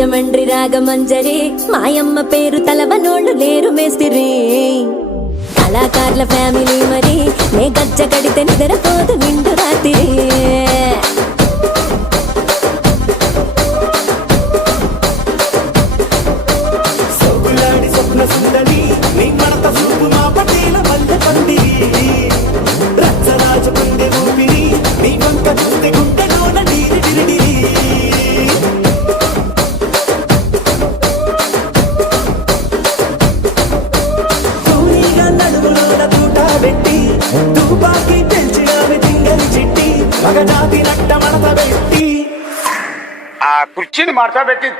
రాజమండ్రి రాగమంజరి మాయమ్మ పేరు తలవనోళ్ళు లేరు మేస్తిరి కళాకారుల ఫ్యామిలీ మరి నే గజ్జ కడితే నిద్రపోదు నిండు రాత్రి ఆ కుర్చీని మార్చా పెట్టి